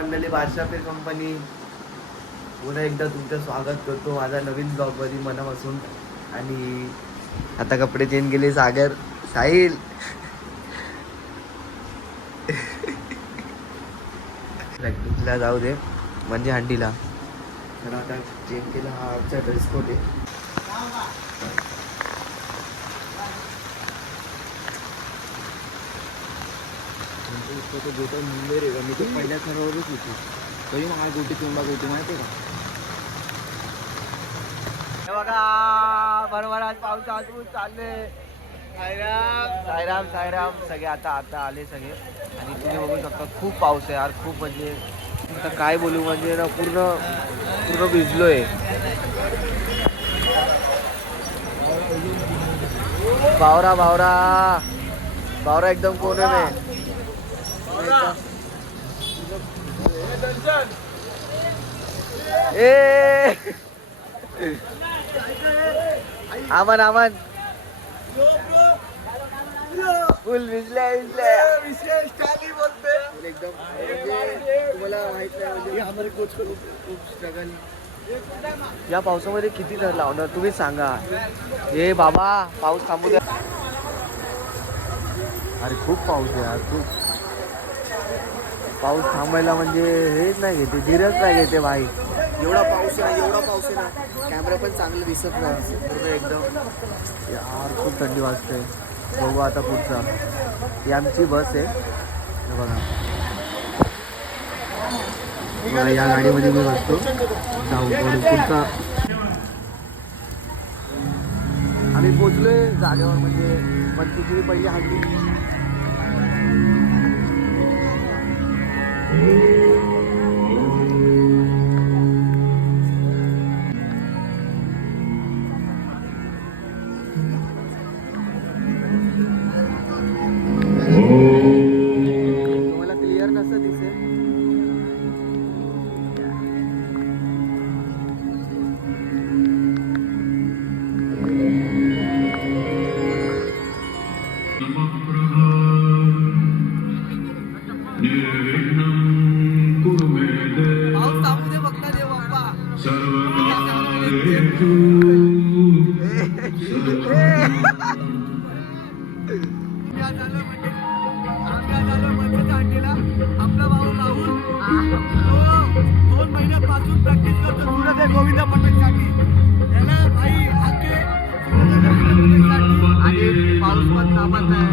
मंडळी, बादशाह कंपनी पुन्हा एकदा तुमचं स्वागत करतो माझ्या नवीन ब्लॉगमध्ये मनापासून. आणि आता कपडे चेंज केले. सागर, साहिल प्रॅक्टिसला जाऊ दे म्हणजे हंडीला. तर आता चेंज केला. हा आमचा ड्रेस कोड आहे. तो गोटा मुंबई रे का, मी तो पहिल्या थरावरच होतो तरी मग हा गोटी किंवा गोटी माहिती आहे का. बघा बरोबर आज पाऊस आजून चालले. साईराम साईराम सगळे आता आले सगळे. आणि तुम्ही बघू शकता खूप पाऊस आहे यार, खूप म्हणजे आता काय बोलू, म्हणजे ना पूर्ण भिजलोय. बावरा बावरा बावरा एकदम कोने में. ए आमन आमन फुल विजले विशेष चाली बोलते एकदम. तुम्हाला माहित नाही आम्हाला कोच करू खूप स्ट्रगल. या पावसामध्ये किती धर लावणार तुम्ही सांगा. ए बाबा पाऊस थांबू द्या. अरे खूप पाऊस आहे यार, खूप पाऊस थांबायला म्हणजे हेच नाही घेते, धीरच नाही घेते भाई. एवढा पाऊस आहे ना कॅमेरा पण चांगलं दिसत नाही पूर्ण एकदम यार. खूप थंडी वाजते. बघू आता पुढचा. ही आमची बस आहे बघा. या गाडीमध्ये मी बसतो. जाऊ पुढचा. आम्ही पोचलोय जागेवर, म्हणजे पंचवीस पहिली हल्ली. तुम्हाला क्लिअर नसतं दिसेल. पाऊस थांबू दे बघता दे बाप्पा. आपला भाऊ राहुल 2 महिन्यापासून प्रॅक्टिस करतो सूरज गोविंदा पटेलसाठी. याला भाई आके आणि पाऊस पण थांबत आहे.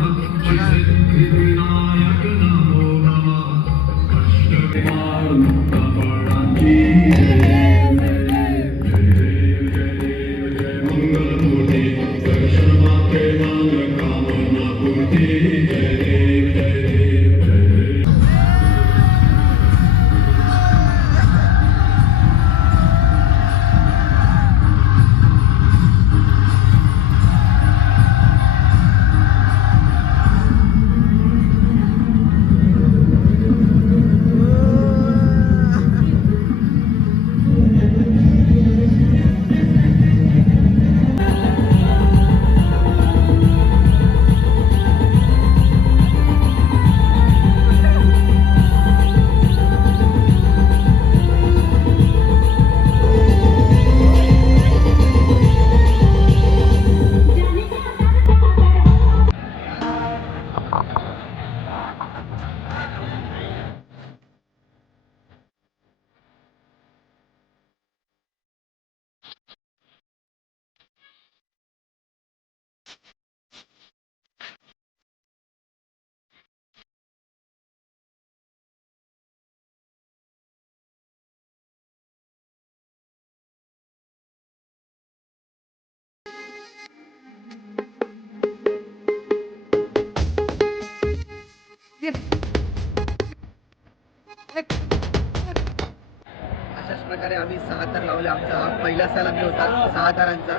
अशाच प्रकारे आम्ही 6 तार लावले. आमचा पहिला सलामी होता 6 तारांचा.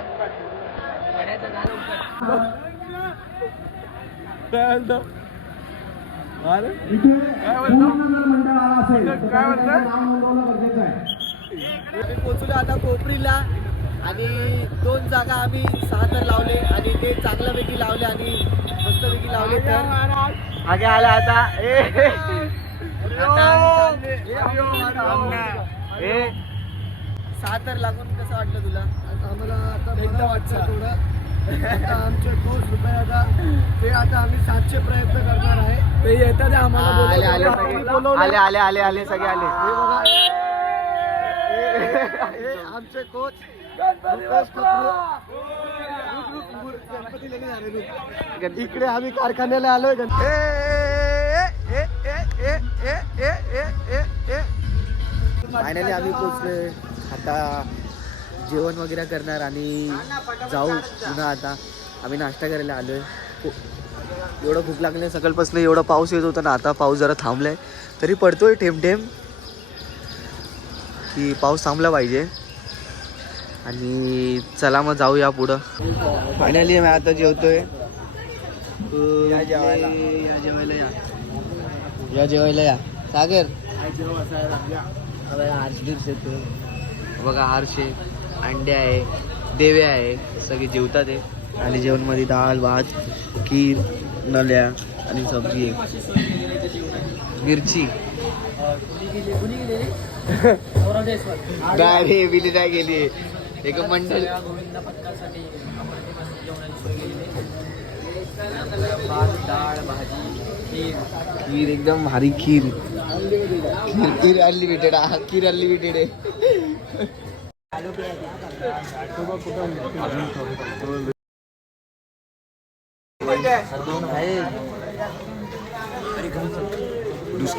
पोचलो आता कोपरीला आणि 2 जागा आम्ही 6 तार लावले आणि ते चांगल्यापैकी लावले आणि मस्तपैकी लावले. तर आगे आला आता. हे सातर लागून कसं वाटलं तुला? आम्हाला आता एकदम वाटतं थोडं. आता आमचे 2 रुपये आता ते आता आम्ही 700 प्रयत्न करणार आहे. ते येतात आम्हाला आले आले आले आले आले सगळे आले. हे आमचे कोच इकडे आम्ही कारखान्याला आलोय. फायनली आम्ही पोचलोय. आता जेवण वगैरे करणार आणि जाऊ पुन्हा. आता आम्ही नाश्ता करायला आलोय. एवढं भूक लागले सकाळपासून. एवढा पाऊस येत होता ना, आता पाऊस जरा थांबलाय. तरी पडतोय ठेम ठेम की पाऊस थांबला पाहिजे. आणि चला मग जाऊया पुढं. फायनली मी आता जेवतोय. या जेवायला या सागर. बघा हारशे, अंडे आहे, देवे आहे, सगळे जेवतात आहे. आणि जेवणमध्ये डाळ भात, खीर, नल्या आणि सब्जी आहे, मिरची. गाडी बिली नाही गेली. एक मंडळ डाळ भाजी खीर एकदम भारी खीर. खीर अनलिमिटेड. खीर अनलिमिटेड आहे.